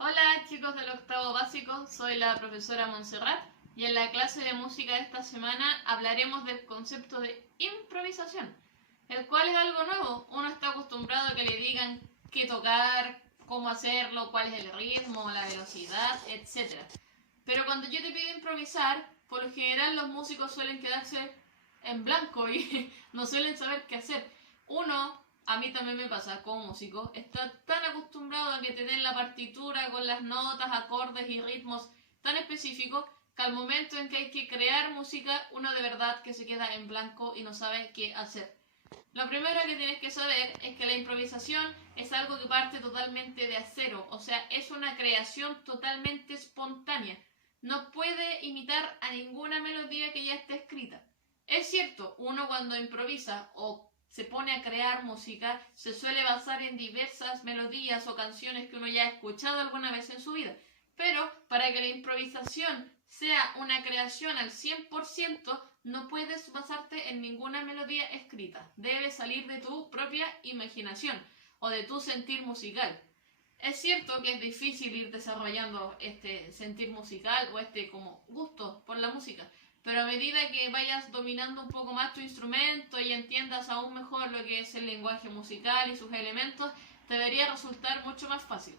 Hola chicos del octavo básico, soy la profesora Montserrat y en la clase de música de esta semana hablaremos del concepto de improvisación, el cual es algo nuevo. Uno está acostumbrado a que le digan qué tocar, cómo hacerlo, cuál es el ritmo, la velocidad, etc. Pero cuando yo te pido improvisar, por lo general los músicos suelen quedarse en blanco y no suelen saber qué hacer. Uno, a mí también me pasa como músico, está tan acostumbrado a que te den la partitura con las notas, acordes y ritmos tan específicos que al momento en que hay que crear música, uno de verdad que se queda en blanco y no sabe qué hacer. Lo primero que tienes que saber es que la improvisación es algo que parte totalmente de cero, o sea, es una creación totalmente espontánea. No puede imitar a ninguna melodía que ya esté escrita. Es cierto, uno cuando improvisa o se pone a crear música se suele basar en diversas melodías o canciones que uno ya ha escuchado alguna vez en su vida, pero para que la improvisación sea una creación al 100%, no puedes basarte en ninguna melodía escrita. Debe salir de tu propia imaginación o de tu sentir musical. Es cierto que es difícil ir desarrollando este sentir musical o este como gusto por la música, pero a medida que vayas dominando un poco más tu instrumento y entiendas aún mejor lo que es el lenguaje musical y sus elementos, te debería resultar mucho más fácil.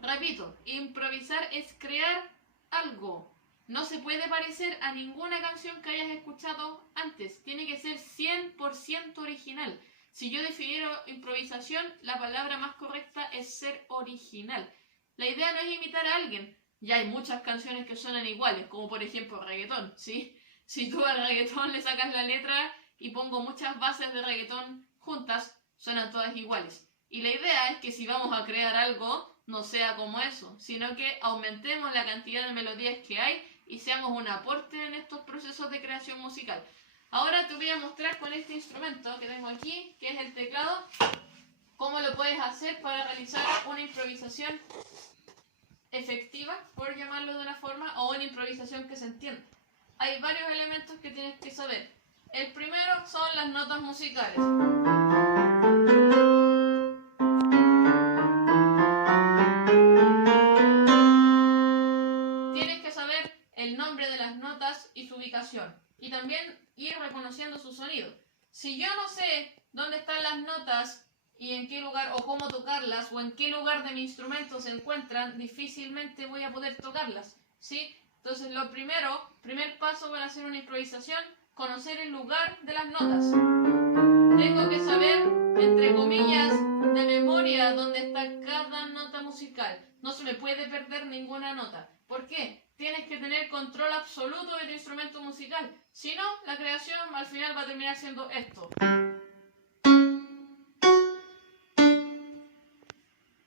Repito, improvisar es crear algo. No se puede parecer a ninguna canción que hayas escuchado antes. Tiene que ser 100% original. Si yo definiera improvisación, la palabra más correcta es ser original. La idea no es imitar a alguien. Ya hay muchas canciones que suenan iguales, como por ejemplo reggaetón, ¿sí? Si tú al reggaetón le sacas la letra y pongo muchas bases de reggaetón juntas, suenan todas iguales. Y la idea es que si vamos a crear algo, no sea como eso, sino que aumentemos la cantidad de melodías que hay y seamos un aporte en estos procesos de creación musical. Ahora te voy a mostrar con este instrumento que tengo aquí, que es el teclado, cómo lo puedes hacer para realizar una improvisación efectiva, por llamarlo de una forma, o una improvisación que se entienda. Hay varios elementos que tienes que saber. El primero son las notas musicales. Tienes que saber el nombre de las notas y su ubicación. Y también ir reconociendo su sonido. Si yo no sé dónde están las notas y en qué lugar o cómo tocarlas o en qué lugar de mi instrumento se encuentran, difícilmente voy a poder tocarlas, ¿sí? Entonces primer paso para hacer una improvisación, conocer el lugar de las notas. Tengo que saber, entre comillas, de memoria dónde está cada nota musical. No se me puede perder ninguna nota. ¿Por qué? Tienes que tener control absoluto de tu instrumento musical. Si no, la creación al final va a terminar siendo esto.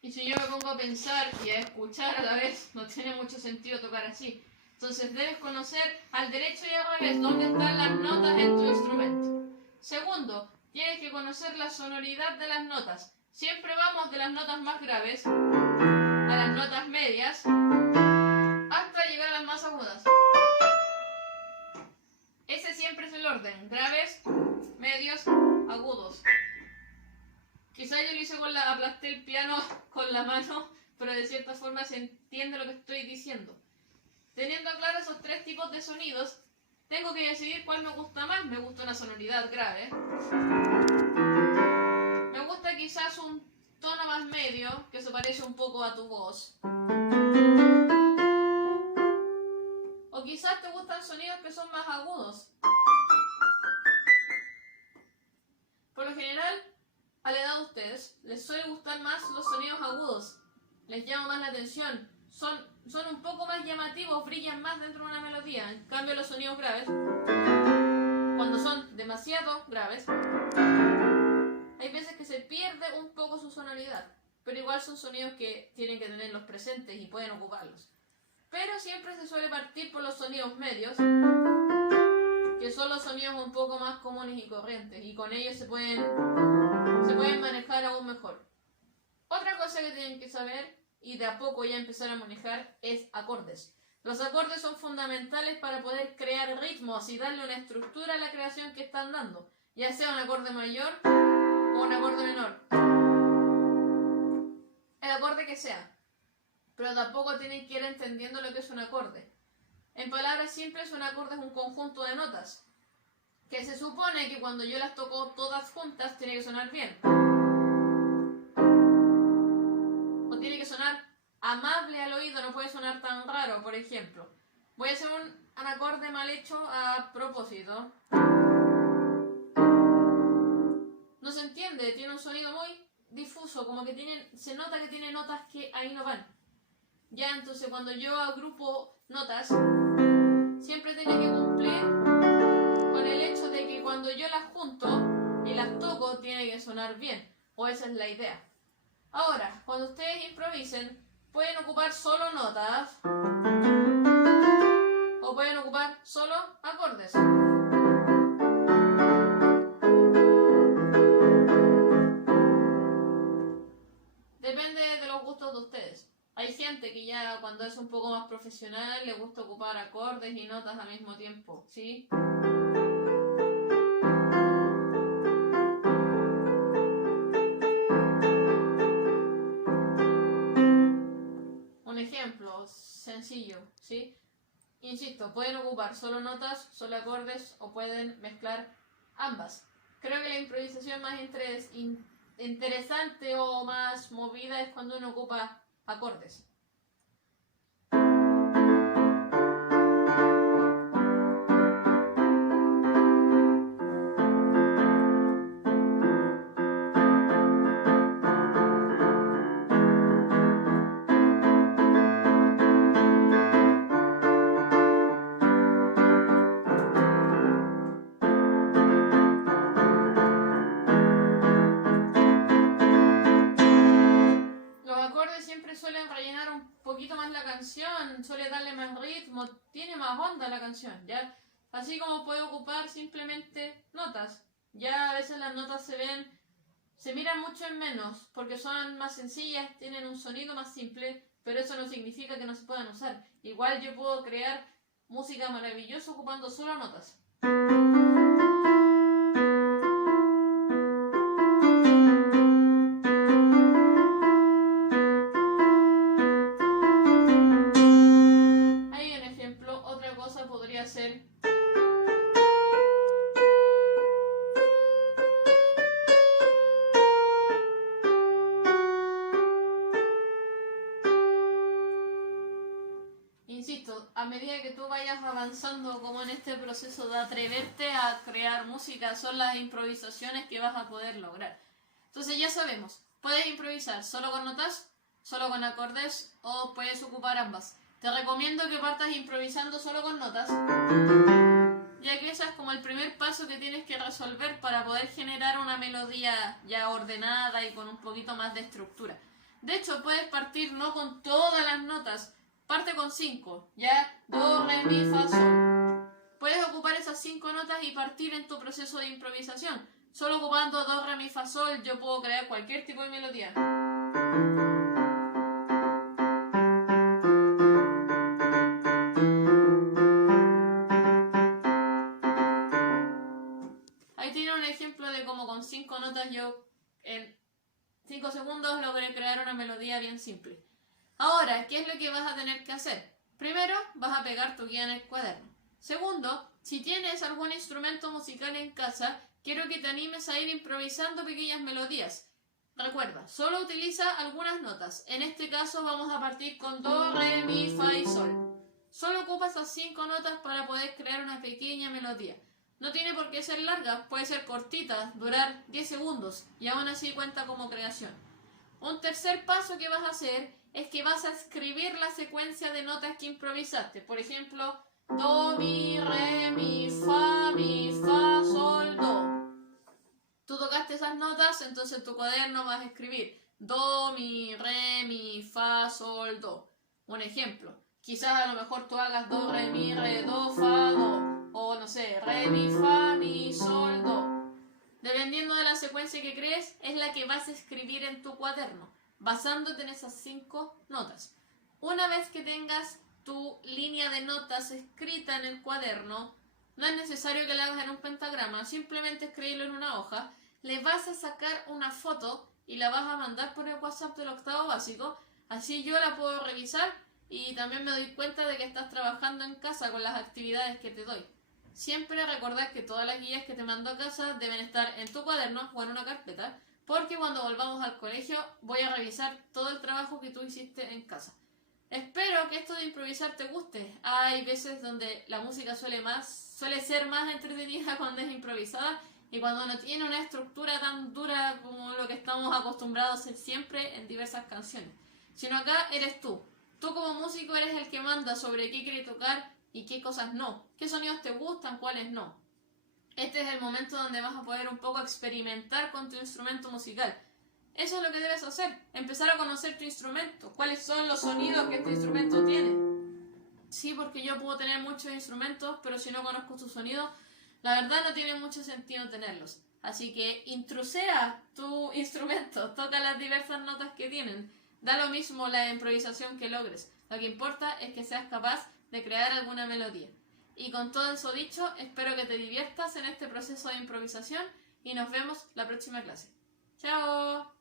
Y si yo me pongo a pensar y a escuchar a la vez, no tiene mucho sentido tocar así. Entonces debes conocer al derecho y al revés dónde están las notas en tu instrumento. Segundo, tienes que conocer la sonoridad de las notas. Siempre vamos de las notas más graves a las notas medias hasta llegar a las más agudas. Ese siempre es el orden: graves, medios, agudos. Quizá yo lo hice aplasté el piano con la mano, pero de cierta forma se entiende lo que estoy diciendo. Teniendo claro esos tres tipos de sonidos, tengo que decidir cuál me gusta más. Me gusta una sonoridad grave. Me gusta quizás un tono más medio, que se parece un poco a tu voz. O quizás te gustan sonidos que son más agudos. Por lo general, a la edad de ustedes, les suele gustar más los sonidos agudos. Les llama más la atención. Son un poco más llamativos, brillan más dentro de una melodía. En cambio, los sonidos graves, cuando son demasiado graves, hay veces que se pierde un poco su sonoridad. Pero igual son sonidos que tienen que tenerlos presentes y pueden ocuparlos. Pero siempre se suele partir por los sonidos medios, que son los sonidos un poco más comunes y corrientes, y con ellos se pueden manejar aún mejor. Otra cosa que tienen que saber, y de a poco ya empezar a manejar, es acordes. Los acordes son fundamentales para poder crear ritmos y darle una estructura a la creación que están dando, ya sea un acorde mayor o un acorde menor. El acorde que sea. pero tampoco tienen que ir entendiendo lo que es un acorde. En palabras simples, un acorde es un conjunto de notas, que se supone que cuando yo las toco todas juntas tiene que sonar bien. O tiene que sonar amable al oído, no puede sonar tan raro, por ejemplo. Voy a hacer un acorde mal hecho a propósito. No se entiende, tiene un sonido muy difuso, como que se nota que tiene notas que ahí no van. Ya, entonces cuando yo agrupo notas, siempre tiene que cumplir con el hecho de que cuando yo las junto y las toco, tiene que sonar bien. O esa es la idea. Ahora, cuando ustedes improvisen, pueden ocupar solo notas o pueden ocupar solo acordes. Depende de los gustos de ustedes. Hay gente que ya cuando es un poco más profesional le gusta ocupar acordes y notas al mismo tiempo, ¿sí? Un ejemplo sencillo, ¿sí? Insisto, pueden ocupar solo notas, solo acordes o pueden mezclar ambas. Creo que la improvisación más interesante o más movida es cuando uno ocupa acordes. Suelen rellenar un poquito más la canción, suele darle más ritmo, tiene más onda la canción, ¿ya? Así como puede ocupar simplemente notas. Ya a veces las notas se miran mucho en menos, porque son más sencillas, tienen un sonido más simple, pero eso no significa que no se puedan usar. Igual yo puedo crear música maravillosa ocupando solo notas. Podría ser insisto, a medida que tú vayas avanzando como en este proceso de atreverte a crear música, son las improvisaciones que vas a poder lograr. Entonces ya sabemos, puedes improvisar solo con notas, solo con acordes o puedes ocupar ambas. Te recomiendo que partas improvisando solo con notas, ya que ese es como el primer paso que tienes que resolver para poder generar una melodía ya ordenada y con un poquito más de estructura. De hecho, puedes partir no con todas las notas, parte con 5, ya, do, re, mi, fa, sol. Puedes ocupar esas 5 notas y partir en tu proceso de improvisación. Solo ocupando do, re, mi, fa, sol, yo puedo crear cualquier tipo de melodía. Ahí tiene un ejemplo de cómo con 5 notas yo en 5 segundos logré crear una melodía bien simple. Ahora, ¿qué es lo que vas a tener que hacer? Primero, vas a pegar tu guía en el cuaderno. Segundo, si tienes algún instrumento musical en casa, quiero que te animes a ir improvisando pequeñas melodías. Recuerda, solo utiliza algunas notas. En este caso vamos a partir con do, re, mi, fa y sol. Solo ocupa esas 5 notas para poder crear una pequeña melodía. No tiene por qué ser larga, puede ser cortita, durar 10 segundos y aún así cuenta como creación. Un tercer paso que vas a hacer es que vas a escribir la secuencia de notas que improvisaste. Por ejemplo, do, mi, re, mi, fa, sol, do. Tú tocaste esas notas, entonces en tu cuaderno vas a escribir do, mi, re, mi, fa, sol, do. Un ejemplo. Quizás a lo mejor tú hagas do, re, mi, re, do, fa, do. O no sé, re, mi, fa, mi, sol, do. Dependiendo de la secuencia que crees, es la que vas a escribir en tu cuaderno, basándote en esas 5 notas. Una vez que tengas tu línea de notas escrita en el cuaderno, no es necesario que la hagas en un pentagrama, simplemente escribirlo en una hoja, le vas a sacar una foto y la vas a mandar por el WhatsApp del octavo básico Así yo la puedo revisar y también me doy cuenta de que estás trabajando en casa con las actividades que te doy. Siempre recordad que todas las guías que te mando a casa deben estar en tu cuaderno o en una carpeta, porque cuando volvamos al colegio voy a revisar todo el trabajo que tú hiciste en casa. Espero que esto de improvisar te guste. Hay veces donde la música suele ser más entretenida cuando es improvisada y cuando no tiene una estructura tan dura como lo que estamos acostumbrados a hacer siempre en diversas canciones. Sino acá eres tú. Tú como músico eres el que manda sobre qué quieres tocar y qué cosas no. Qué sonidos te gustan, cuáles no. Este es el momento donde vas a poder un poco experimentar con tu instrumento musical. Eso es lo que debes hacer, empezar a conocer tu instrumento, cuáles son los sonidos que este instrumento tiene. Sí, porque yo puedo tener muchos instrumentos, pero si no conozco tu sonido, la verdad no tiene mucho sentido tenerlos. Así que intrusea tu instrumento, toca las diversas notas que tienen. Da lo mismo la improvisación que logres. Lo que importa es que seas capaz de crear alguna melodía. Y con todo eso dicho, espero que te diviertas en este proceso de improvisación y nos vemos la próxima clase. ¡Chao!